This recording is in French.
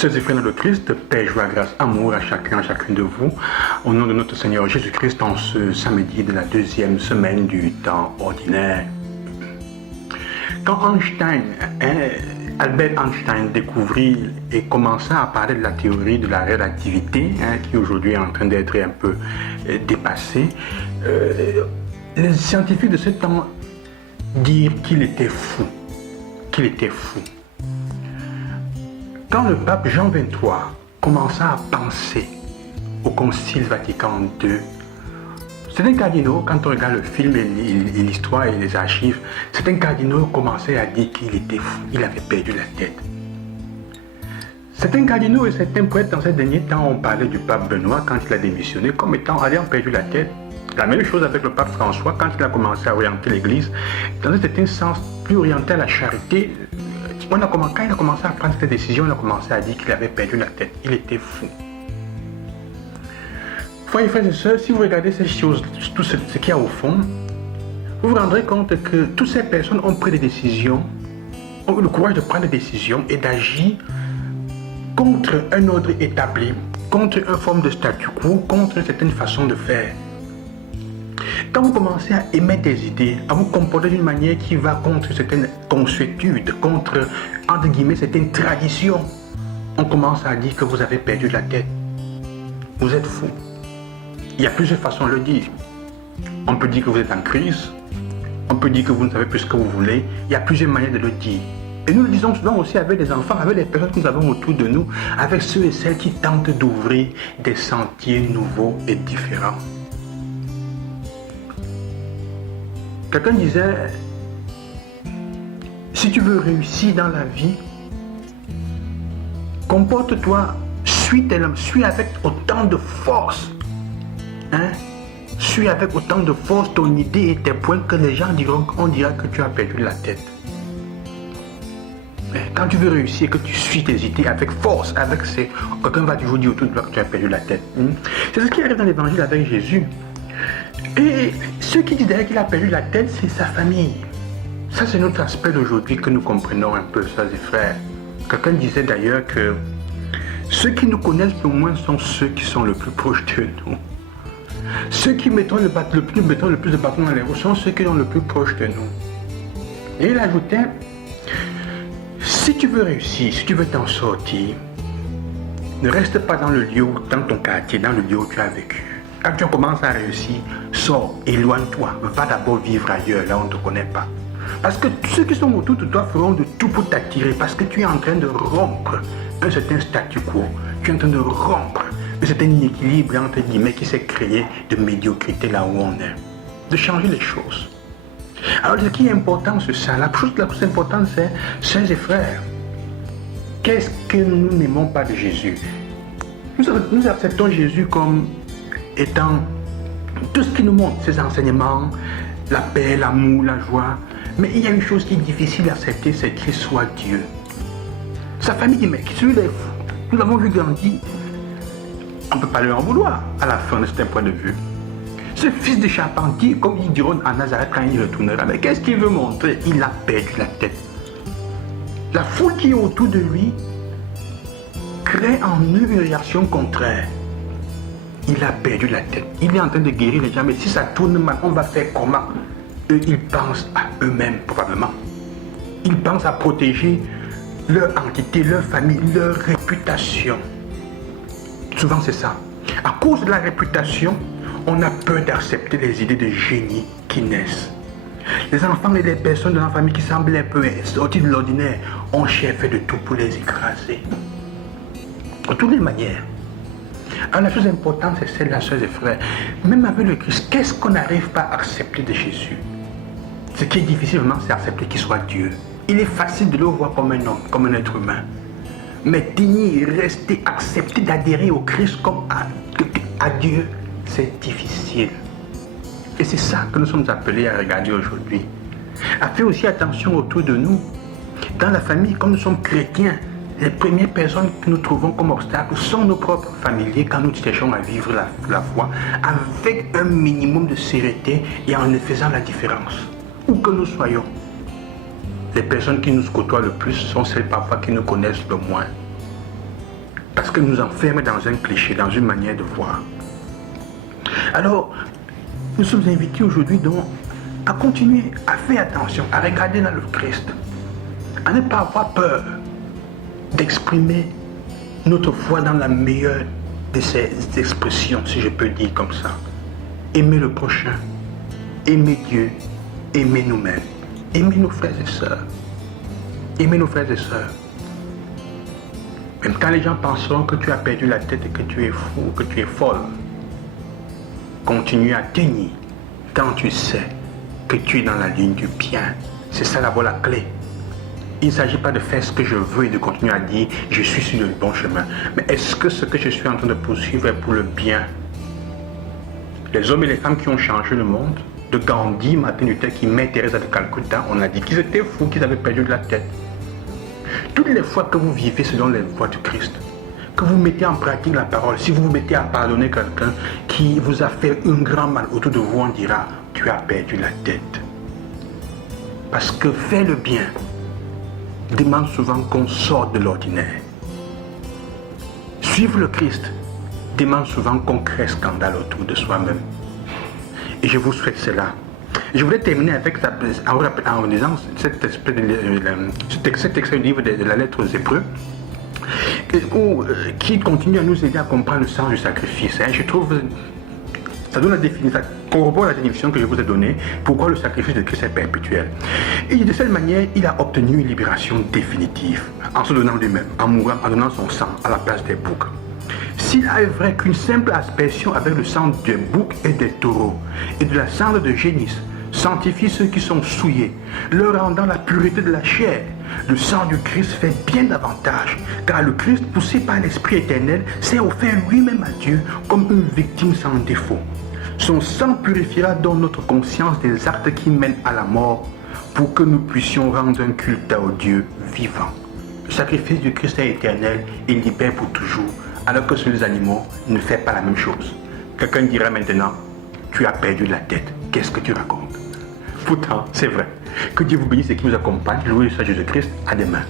Sœurs et frères dans le Christ, paix, joie, grâce, amour à chacun, de vous. Au nom de notre Seigneur Jésus-Christ, en ce samedi de la deuxième semaine du temps ordinaire. Quand Albert Einstein découvrit et commença à parler de la théorie de la relativité, qui aujourd'hui est en train d'être un peu dépassée, les scientifiques de ce temps dirent qu'il était fou. Quand le pape Jean XXIII commença à penser au Concile Vatican II, certains cardinaux, quand on regarde le film et l'histoire et les archives, certains cardinaux commençaient à dire qu'il était fou, il avait perdu la tête. Certains cardinaux et certains prêtres dans ces derniers temps ont parlé du pape Benoît quand il a démissionné comme étant ayant perdu la tête. La même chose avec le pape François quand il a commencé à orienter l'Église dans un certain sens plus orienté à la charité. Quand il a commencé à prendre cette décision, il a commencé à dire qu'il avait perdu la tête. Il était fou. Frères et sœurs, si vous regardez ces choses, tout ce qu'il y a au fond, vous vous rendrez compte que toutes ces personnes ont pris des décisions, ont eu le courage de prendre des décisions et d'agir contre un ordre établi, contre une forme de statu quo, contre une certaine façon de faire. Quand vous commencez à émettre des idées, à vous comporter d'une manière qui va contre certaines consuétudes, contre, entre guillemets, certaines traditions, on commence à dire que vous avez perdu la tête. Vous êtes fou. Il y a plusieurs façons de le dire. On peut dire que vous êtes en crise, on peut dire que vous ne savez plus ce que vous voulez. Il y a plusieurs manières de le dire. Et nous le disons souvent aussi avec les enfants, avec les personnes que nous avons autour de nous, avec ceux et celles qui tentent d'ouvrir des sentiers nouveaux et différents. Quelqu'un disait, si tu veux réussir dans la vie, comporte-toi, suis avec autant de force. Suis avec autant de force ton idée et tes points que les gens diront qu'on dira que tu as perdu la tête. Mais quand tu veux réussir, que tu suis tes idées avec force, quelqu'un va toujours dire autour de toi que tu as perdu la tête. C'est ce qui arrive dans l'évangile avec Jésus. Et ceux qui disent d'ailleurs qu'il a perdu la tête, c'est sa famille. Ça, c'est notre aspect d'aujourd'hui que nous comprenons un peu, sœurs et frères. Quelqu'un disait d'ailleurs que ceux qui nous connaissent le moins sont ceux qui sont le plus proches de nous. Ceux qui mettront le plus de bâtons dans les roues sont ceux qui sont le plus proches de nous. Et il ajoutait, si tu veux réussir, si tu veux t'en sortir, ne reste pas dans le lieu, dans ton quartier, dans le lieu où tu as vécu. Quand tu commences à réussir, sors, éloigne-toi, va d'abord vivre ailleurs, là où on ne te connaît pas. Parce que ceux qui sont autour de toi feront de tout pour t'attirer, parce que tu es en train de rompre un certain statu quo, tu es en train de rompre un certain équilibre, entre guillemets, qui s'est créé de médiocrité là où on est. De changer les choses. Alors ce qui est important, c'est ça. La chose la plus importante, c'est, sœurs et frères, qu'est-ce que nous n'aimons pas de Jésus? Nous acceptons Jésus comme étant tout ce qui nous montre, ses enseignements, la paix, l'amour, la joie. Mais il y a une chose qui est difficile à accepter, c'est qu'il soit Dieu. Sa famille dit, mais celui-là est fou. Nous l'avons vu grandir. On ne peut pas lui en vouloir à la fin de cet point de vue. Ce fils de charpentier, comme ils diront à Nazareth quand il retournera, mais qu'est-ce qu'il veut montrer? Il a perdu la tête. La foule qui est autour de lui crée en eux une réaction contraire. Il a perdu la tête. Il est en train de guérir les gens, mais si ça tourne mal, on va faire comment? Eux, ils pensent à eux-mêmes, probablement. Ils pensent à protéger leur entité, leur famille, leur réputation. Souvent, c'est ça. À cause de la réputation, on a peur d'accepter les idées de génie qui naissent. Les enfants et les personnes de la famille qui semblent un peu sortis de l'ordinaire ont fait de tout pour les écraser. De toutes les manières. Alors la chose importante, c'est celle-là, sœurs et frères. Même avec le Christ, qu'est-ce qu'on n'arrive pas à accepter de Jésus? Ce qui est difficile vraiment, c'est accepter qu'il soit Dieu. Il est facile de le voir comme un homme, comme un être humain. Mais tenir, rester, accepter d'adhérer au Christ comme à Dieu, c'est difficile. Et c'est ça que nous sommes appelés à regarder aujourd'hui. À faire aussi attention autour de nous. Dans la famille, comme nous sommes chrétiens, les premières personnes que nous trouvons comme obstacles sont nos propres familiers quand nous cherchons à vivre la foi avec un minimum de sérénité et en faisant la différence. Où que nous soyons. Les personnes qui nous côtoient le plus sont celles parfois qui nous connaissent le moins. parce que nous enferme dans un cliché, dans une manière de voir. Alors, nous sommes invités aujourd'hui donc à continuer à faire attention, à regarder dans le Christ, à ne pas avoir peur d'exprimer notre foi dans la meilleure de ces expressions, si je peux dire comme ça. Aimer le prochain, aimer Dieu, aimer nous-mêmes, aimer nos frères et sœurs. Aimer nos frères et sœurs. Même quand les gens penseront que tu as perdu la tête et que tu es fou, que tu es folle, continue à tenir quand tu sais que tu es dans la ligne du bien. C'est ça la clé. Il ne s'agit pas de faire ce que je veux et de continuer à dire je suis sur le bon chemin. Mais est-ce que ce que je suis en train de poursuivre est pour le bien? Les hommes et les femmes qui ont changé le monde, de Gandhi, Martin Luther King, Mère Teresa de Calcutta, on a dit qu'ils étaient fous, qu'ils avaient perdu de la tête. Toutes les fois que vous vivez selon les voies du Christ, que vous mettez en pratique la parole, si vous vous mettez à pardonner quelqu'un qui vous a fait un grand mal autour de vous, on dira tu as perdu la tête. Parce que faire le bien demande souvent qu'on sorte de l'ordinaire. Suivre le Christ demande souvent qu'on crée scandale autour de soi-même. Et je vous souhaite cela. Je voulais terminer avec en lisant cet extrait du livre de la lettre aux Hébreux, qui continue à nous aider à comprendre le sens du sacrifice. Je trouve ça donne la définition, ça corrobore la définition que je vous ai donnée, pourquoi le sacrifice de Christ est perpétuel. Et de cette manière, il a obtenu une libération définitive, en se donnant lui-même, en mourant, en donnant son sang à la place des boucs. S'il est vrai qu'une simple aspersion avec le sang des boucs et des taureaux et de la cendre de génisse sanctifie ceux qui sont souillés, leur rendant la pureté de la chair, le sang du Christ fait bien davantage, car le Christ, poussé par l'Esprit éternel, s'est offert lui-même à Dieu comme une victime sans défaut. Son sang purifiera donc notre conscience des actes qui mènent à la mort, pour que nous puissions rendre un culte au Dieu vivant. Le sacrifice du Christ est éternel et libère pour toujours, alors que sur les animaux ne fait pas la même chose. Quelqu'un dira maintenant, tu as perdu la tête, qu'est-ce que tu racontes? Pourtant, c'est vrai. Que Dieu vous bénisse et qu'il nous accompagne. Loué soit Jésus-Christ. À demain.